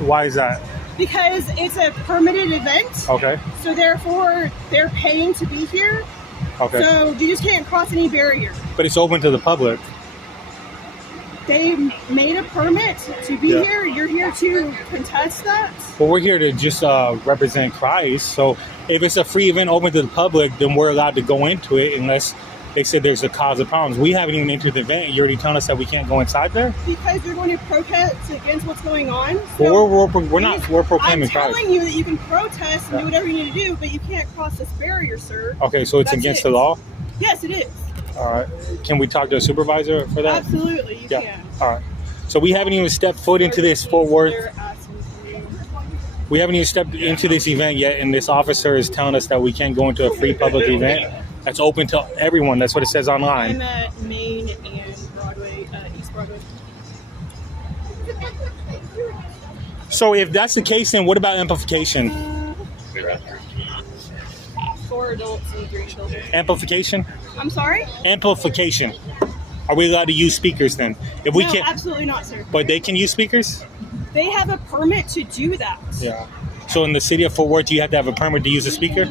Why is that? Because it's a permitted event. Okay. So therefore, they're paying to be here. Okay. So you just can't cross any barrier. But it's open to the public. They made a permit to be here. You're here to contest that. Well, we're here to just represent Christ. So if it's a free event open to the public, then we're allowed to go into it unless they said there's a cause of problems. We haven't even entered the event. You're already telling us that we can't go inside there? Because you're going to protest against what's going on. So Well, we're proclaiming Christ. I'm telling you that you can protest and do whatever you need to do, but you can't cross this barrier, sir. Okay, so it's against the law? Yes, it is. All right. Can we talk to a supervisor for that? Absolutely, you can. All right. So we haven't even stepped foot into this Fort Worth. We haven't even stepped into this event yet, and this officer is telling us that we can't go into a free public event that's open to everyone. That's what it says online. I'm at Main and Broadway, East Broadway. So if that's the case, then what about amplification? 4 adults and 3 children. Amplification? I'm sorry? Amplification. Are we allowed to use speakers then? If we No, can't, absolutely not, sir. but they can use speakers? They have a permit to do that. Yeah. So in the city of Fort Worth, you have to have a permit to use a speaker?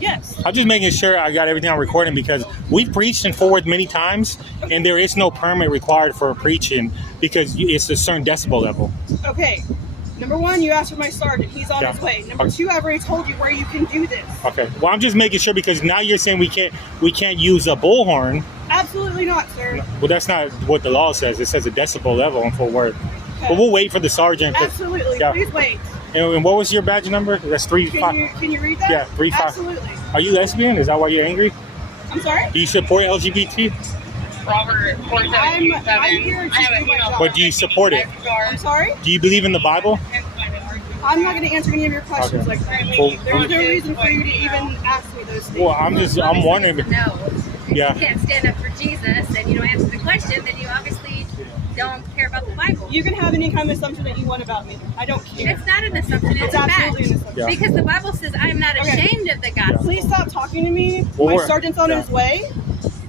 Yes. I'm just making sure I got everything on recording because we've preached in Fort Worth many times, and there is no permit required for preaching because it's a certain decibel level. Okay. Number 1, you asked for my sergeant. He's on his way. Number 2, I've already told you where you can do this. Okay. Well, I'm just making sure because now you're saying we can't use a bullhorn. Absolutely not, sir. Well, that's not what the law says. It says a decibel level in Fort Worth. Okay. But we'll wait for the sergeant. Absolutely. Yeah. Please wait. And what was your badge number? That's 35. Can you read that? Yeah, 35. Absolutely. Are you lesbian? Is that why you're angry? I'm sorry? Do you support LGBT? Robert, I'm here to do my job. But do you support it? I'm sorry? Do you believe in the Bible? I'm not going to answer any of your questions like that. Well, There's no reason for you to even ask me those things. Well, I'm wondering. No. Yeah. If you can't stand up for Jesus and you don't answer the question, then you obviously don't care about the Bible. You can have any kind of assumption that you want about me. I don't care. It's not an assumption, it's It's a fact. absolutely an assumption. Yeah. Because the Bible says, I am not ashamed of the gospel. Please stop talking to me. Well, My sergeant's on his way.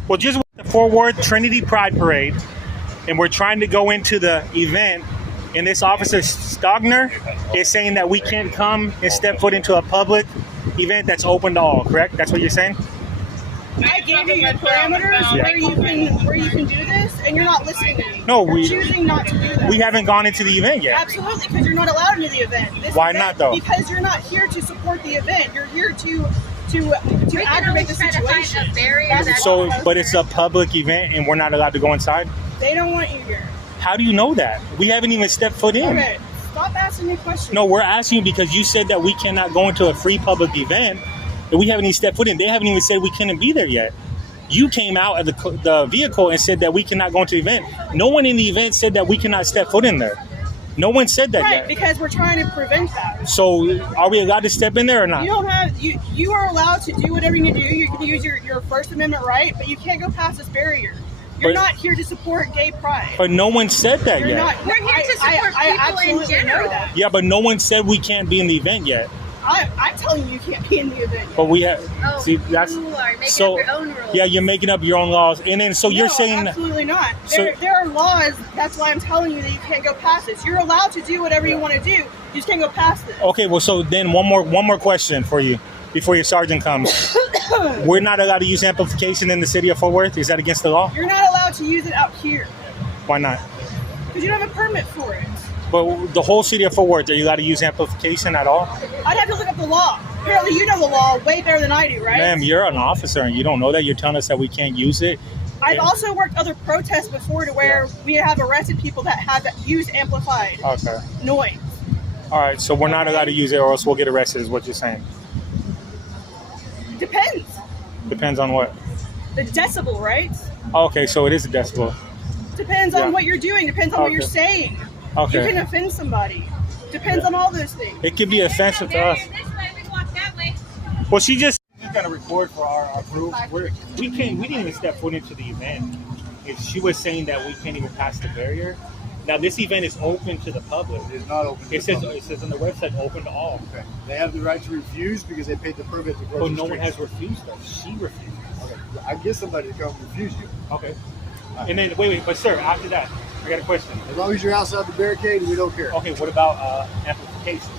Well, just with the Fort Worth Trinity Pride Parade, and we're trying to go into the event, and this officer Stogner is saying that we can't come and step foot into a public event that's open to all. Correct? That's what you're saying? I gave you your parameters where you can do this, and you're not listening to me. No, you're choosing not to do that. We haven't gone into the event yet. Absolutely, because you're not allowed into the event. Why not, though? Because you're not here to support the event. You're here to aggravate the situation. So, but it's a public event, and we're not allowed to go inside? They don't want you here. How do you know that? We haven't even stepped foot in. Okay, stop asking me questions. No, we're asking you because you said that we cannot go into a free public event, and we haven't even stepped foot in. They haven't even said we couldn't be there yet. You came out of the vehicle and said that we cannot go into the event. No one in the event said that we cannot step foot in there. No one said that right, yet. Because we're trying to prevent that. So, are we allowed to step in there or not? You don't have you are allowed to do whatever you need to do. You can use your First Amendment right, but you can't go past this barrier. You're not here to support gay pride. But no one said that You're yet. We're here to support people in general. Know that. Yeah, but no one said we can't be in the event yet. I'm telling you can't be in the event yet. But we have. Oh, see, that's you are making so. up your own rules. Yeah, you're making up your own laws, and then so you're saying absolutely not. So- There are laws. That's why I'm telling you that you can't go past this. You're allowed to do whatever you want to do. You just can't go past this. Okay, well, so then one more question for you before your sergeant comes. We're not allowed to use amplification in the city of Fort Worth. Is that against the law? You're not allowed to use it out here Why not? because you don't have a permit for it. But the whole city of Fort Worth, are you allowed to use amplification at all? I'd have to look up the law. Apparently, you know the law way better than I do, right? Ma'am, you're an officer and you don't know that. You're telling us that we can't use it. I've also worked other protests before to where we have arrested people that have used amplified Okay. noise. All right, so we're not allowed to use it or else we'll get arrested is what you're saying. Depends. Depends on what? The decibel, right? Okay, so it is a decibel. Depends on what you're doing. Depends on what you're Okay. saying. Okay. You can offend somebody. Depends on all those things. It could be offensive to us. Well, she's gonna record for our group. We didn't even step foot into the event. If she was saying that we can't even pass the barrier. Now this event is open to the public. It is not open to It the says public. it says on the website open to all. Okay. They have the right to refuse because they paid the permit to go. But no one has refused us. She refused. Okay. I get somebody to come refuse you. Okay. And then wait, but sir, after that, I got a question. As long as you're outside the barricade, we don't care. Okay, what about amplification?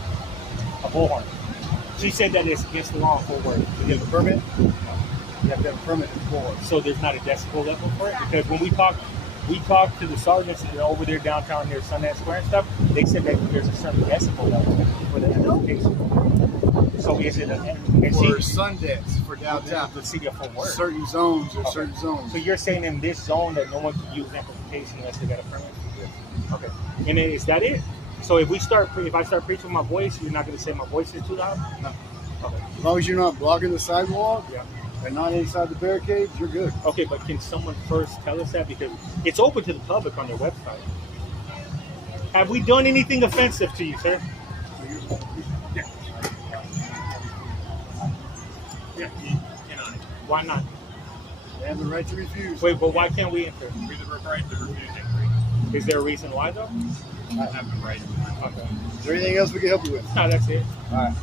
A bullhorn. She said that it's against the law in Fort Worth. You have a permit? You have to have a permit for it. So there's not a decibel level for it? Because when we talked to the sergeants that are over there downtown near Sundance Square and stuff, they said that there's a certain decibel level for the amplification. So is it For Sundance, for downtown. the city of Fort Worth? Certain zones or certain zones. So you're saying in this zone that no one can use amplification unless they got a permit? Okay. And then is that it? So if I start preaching with my voice, you're not going to say my voice is too loud? No. Okay. As long as you're not blocking the sidewalk Yeah. and not inside the barricades, you're good. Okay, but can someone first tell us that? Because it's open to the public on their website. Have we done anything offensive to you, sir? Yeah. Yeah. Why not? They have the right to refuse. Wait, but why can't we enter? We have the right to refuse entry. Is there a reason why, though? I have the right to refuse. Okay. Is there anything else we can help you with? No, that's it. All right.